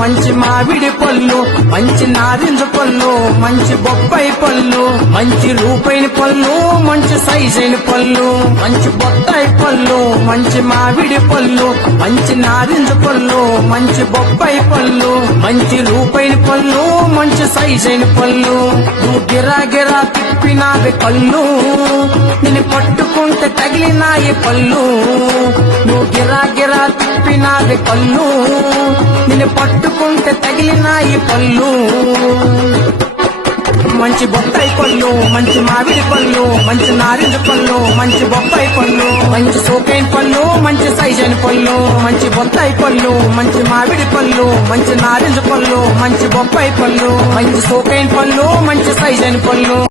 మంచి మామిడి పళ్ళు, మంచి నారింజ పళ్ళు, మంచి బొప్పాయి పళ్ళు, మంచి రూపాయిన పళ్ళు, మంచి సైజైన పళ్ళు, మంచి బొత్తాయి పళ్ళు, మంచి మామిడి పళ్ళు, మంచి నారింజ పళ్ళు, మంచి బొప్పాయి పళ్ళు, మంచి రూపాయిన పళ్ళు, మంచి సైజైన పళ్ళు. నువ్వు గిరా గిరా తిప్పినావి కళ్ళు, నిన్ను పట్టుకుంటే తగిలినాయి పళ్ళు. నువ్వు గిరా గిరా తిప్పినావి కళ్ళు, నిన్ను పట్టుకుంటే తగిలినాయి పళ్ళు. మంచి బొప్పాయి పళ్ళు, మంచి మామిడి పళ్ళు, మంచి నారింజ పళ్ళు, మంచి బొప్పాయి పళ్ళు, మంచి సోకైన పళ్ళు, మంచి సైజైన పళ్ళు, మంచి బొత్తాయి పళ్ళు, మంచి మామిడి పళ్ళు, మంచి నారింజ పళ్ళు, మంచి బొప్పాయి పళ్ళు, మంచి సోకైన పళ్ళు, మంచి సైజైన పళ్ళు.